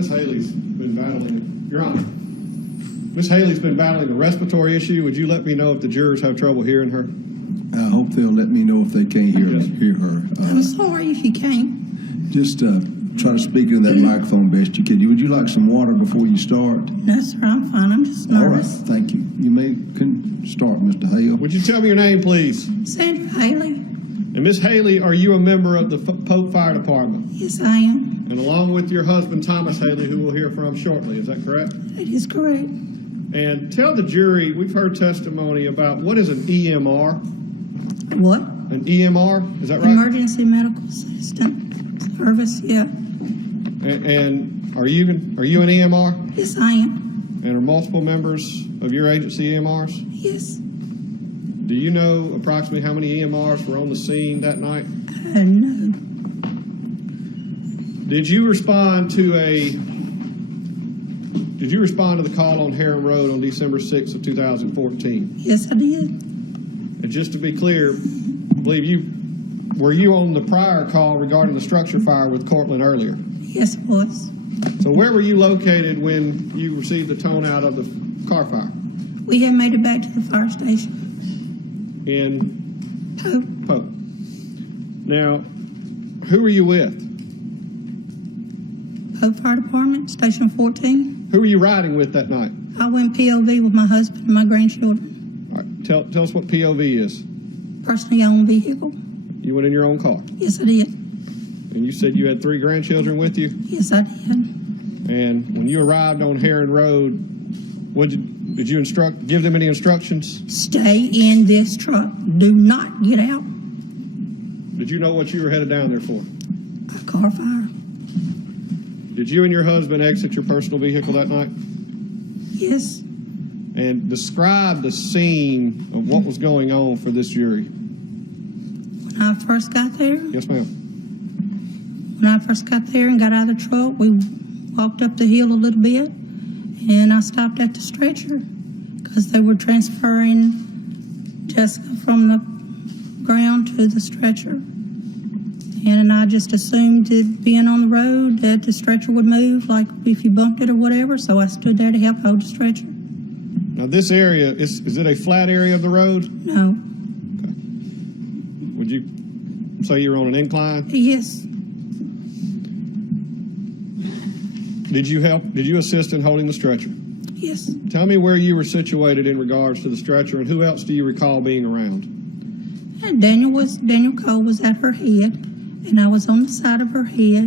Miss Haley's been battling, Your Honor, Miss Haley's been battling a respiratory issue. Would you let me know if the jurors have trouble hearing her? I hope they'll let me know if they can't hear her. I'm sorry if you can't. Just try to speak into that microphone best you can. Would you like some water before you start? No, sir, I'm fine. I'm just nervous. All right, thank you. You can start, Mr. Hale. Would you tell me your name, please? Sandra Haley. And Miss Haley, are you a member of the Pope Fire Department? Yes, I am. And along with your husband, Thomas Haley, who we'll hear from shortly. Is that correct? That is correct. And tell the jury, we've heard testimony about what is an EMR? What? An EMR, is that right? Emergency Medical Assistant Service, yeah. And are you an EMR? Yes, I am. And are multiple members of your agency EMRs? Yes. Do you know approximately how many EMRs were on the scene that night? No. Did you respond to the call on Heron Road on December 6th of 2014? Yes, I did. And just to be clear, I believe were you on the prior call regarding the structure fire with Cortland earlier? Yes, it was. So where were you located when you received the tone out of the car fire? We had made it back to the fire station. In Pope. Now, who were you with? Pope Fire Department, Station 14. Who were you riding with that night? I went POV with my husband and my grandchildren. All right, tell us what POV is. Personally owned vehicle. You went in your own car? Yes, I did. And you said you had 3 grandchildren with you? Yes, I did. And when you arrived on Heron Road, did you give them any instructions? Stay in this truck. Do not get out. Did you know what you were headed down there for? A car fire. Did you and your husband exit your personal vehicle that night? Yes. And describe the scene of what was going on for this jury. When I first got there? Yes, ma'am. When I first got there and got out of the truck, we walked up the hill a little bit, and I stopped at the stretcher because they were transferring Jessica from the ground to the stretcher. And I just assumed that being on the road that the stretcher would move, like if you bumped it or whatever, so I stood there to help hold the stretcher. Now this area, is it a flat area of the road? No. Okay. Would you say you were on an incline? Yes. Did you assist in holding the stretcher? Yes. Tell me where you were situated in regards to the stretcher, and who else do you recall being around? And Daniel Cole was at her head, and I was on the side of her head,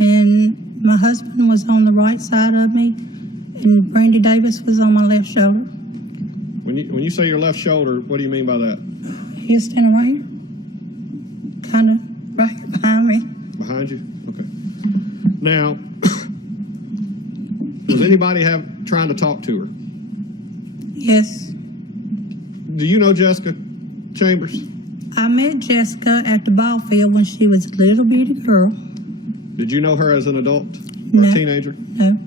and my husband was on the right side of me, and Brandy Davis was on my left shoulder. When you say your left shoulder, what do you mean by that? He was standing right here, kind of right here behind me. Behind you? Okay. Now, was anybody trying to talk to her? Yes. Do you know Jessica Chambers? I met Jessica at the ball field when she was a little bitty girl. Did you know her as an adult or No. a teenager? No.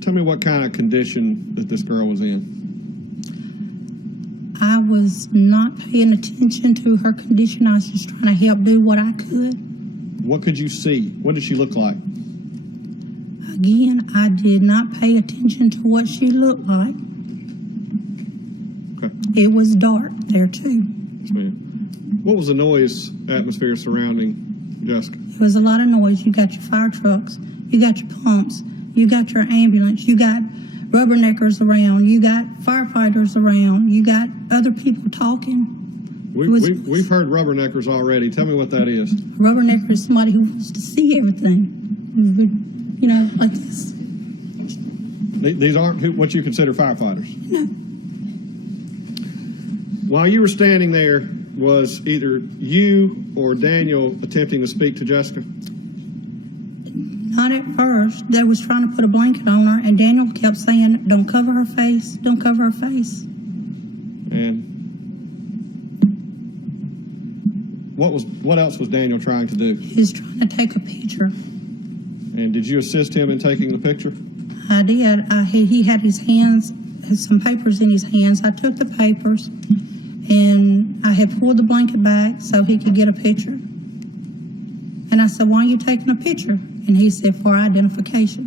Tell me what kind of condition that this girl was in. I was not paying attention to her condition. I was just trying to help do what I could. What could you see? What did she look like? Again, I did not pay attention to what she looked like. Okay. It was dark there, too. Yes, ma'am. What was the noise atmosphere surrounding Jessica? There was a lot of noise. You got your fire trucks. You got your pumps. You got your ambulance. You got rubberneckers around. You got firefighters around. You got other people talking. We've heard rubberneckers already. Tell me what that is. A rubbernecker is somebody who wants to see everything. You know, like this. These aren't what you consider firefighters? No. While you were standing there, was either you or Daniel attempting to speak to Jessica? Not at first. They was trying to put a blanket on her, and Daniel kept saying, "Don't cover her face. Don't cover her face." And what else was Daniel trying to do? He was trying to take a picture. And did you assist him in taking the picture? I did. He had his hands, had some papers in his hands. I took the papers, and I had pulled the blanket back so he could get a picture. And I said, why are you taking a picture? And he said, for identification.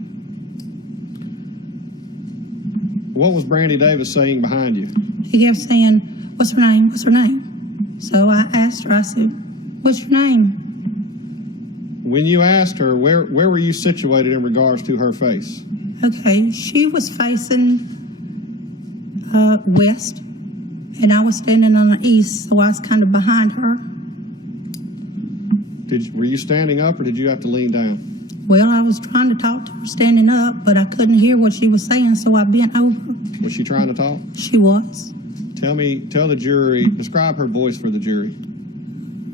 What was Brandy Davis saying behind you? He kept saying, what's her name? What's her name? So I asked her, I said, what's your name? When you asked her, where were you situated in regards to her face? Okay, she was facing west, and I was standing on the east, so I was kind of behind her. Were you standing up or did you have to lean down? Well, I was trying to talk to her standing up, but I couldn't hear what she was saying, so I bent over. Was she trying to talk? She was. Tell the jury, describe her voice for the jury.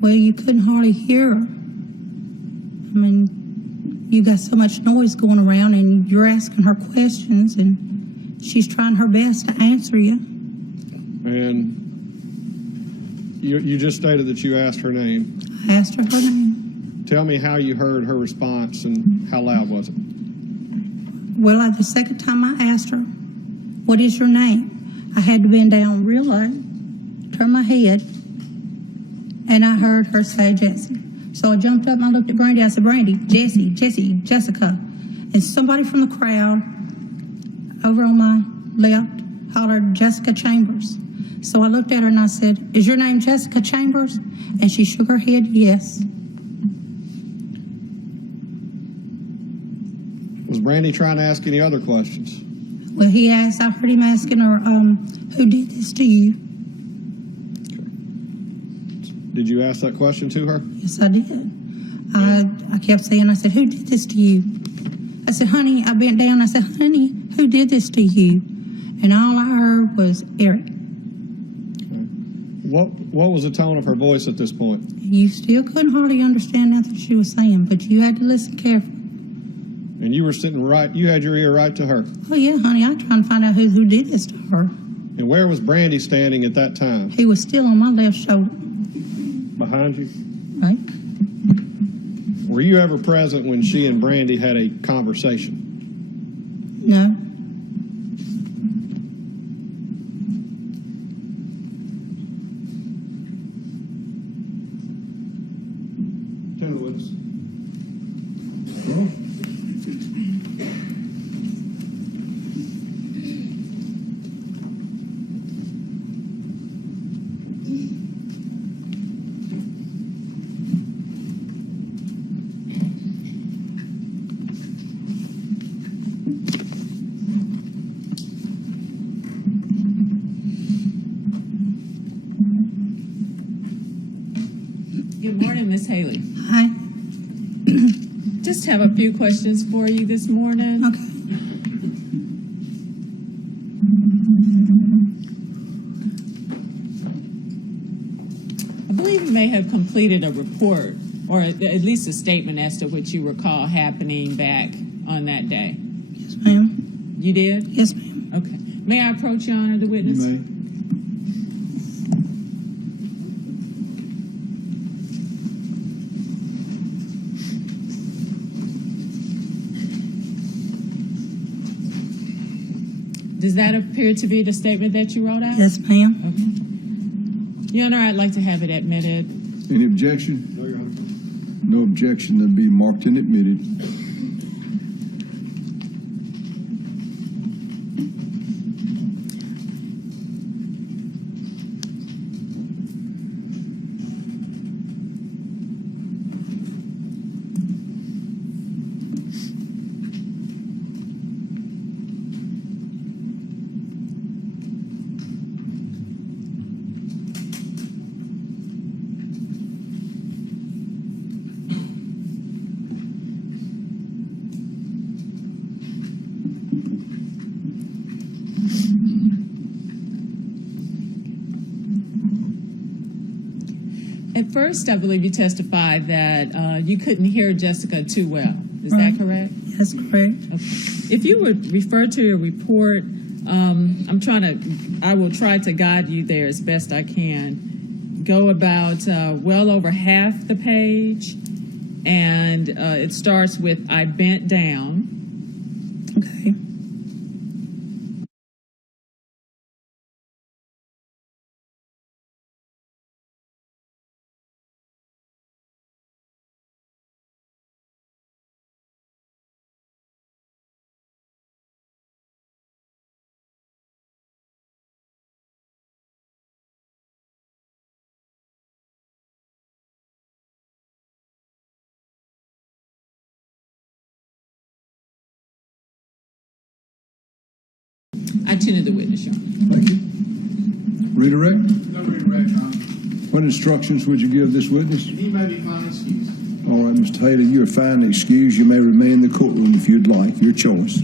Well, you couldn't hardly hear her. I mean, you got so much noise going around, and you're asking her questions, and she's trying her best to answer you. And you just stated that you asked her name. I asked her name. Tell me how you heard her response and how loud was it? Well, the second time I asked her, what is your name? I had to bend down real low, turn my head, and I heard her say Jesse. So I jumped up and I looked at Brandy. I said, Brandy, Jesse, Jessica. And somebody from the crowd over on my left hollered, Jessica Chambers. So I looked at her and I said, is your name Jessica Chambers? And she shook her head, yes. Was Brandy trying to ask any other questions? Well, I heard him asking her, who did this to you? Did you ask that question to her? Yes, I did. I kept saying, I said, who did this to you? I said, honey, I bent down. I said, honey, who did this to you? And all I heard was Eric. What was the tone of her voice at this point? You still couldn't hardly understand nothing she was saying, but you had to listen carefully. And you were sitting right, you had your ear right to her. Oh, yeah, honey, I was trying to find out who did this to her. And where was Brandy standing at that time? He was still on my left shoulder. Behind you? Right? Were you ever present when she and Brandy had a conversation? No. Tell the witness. Good morning, Miss Haley. Hi. Just have a few questions for you this morning. Okay. I believe you may have completed a report, or at least a statement as to what you recall happening back on that day. Yes, ma'am. You did? Yes, ma'am. Okay. May I approach you, Honor, the witness? You may. Does that appear to be the statement that you wrote out? Yes, ma'am. Okay. Your Honor, I'd like to have it admitted. Any objection? No, Your Honor. No objection, to be marked and admitted. At first, I believe you testified that you couldn't hear Jessica too well. Is Right. that correct? That's correct. Okay. If you would refer to your report, I will try to guide you there as best I can. Go about well over half the page, and it starts with I bent down. Okay. I attended the witness, Your Honor. Thank you. Redirect? No redirect, Your Honor. What instructions would you give this witness? He may be fine excused. All right, Mr. Haley, you are fine excused. You may remain in the courtroom if you'd like. Your choice.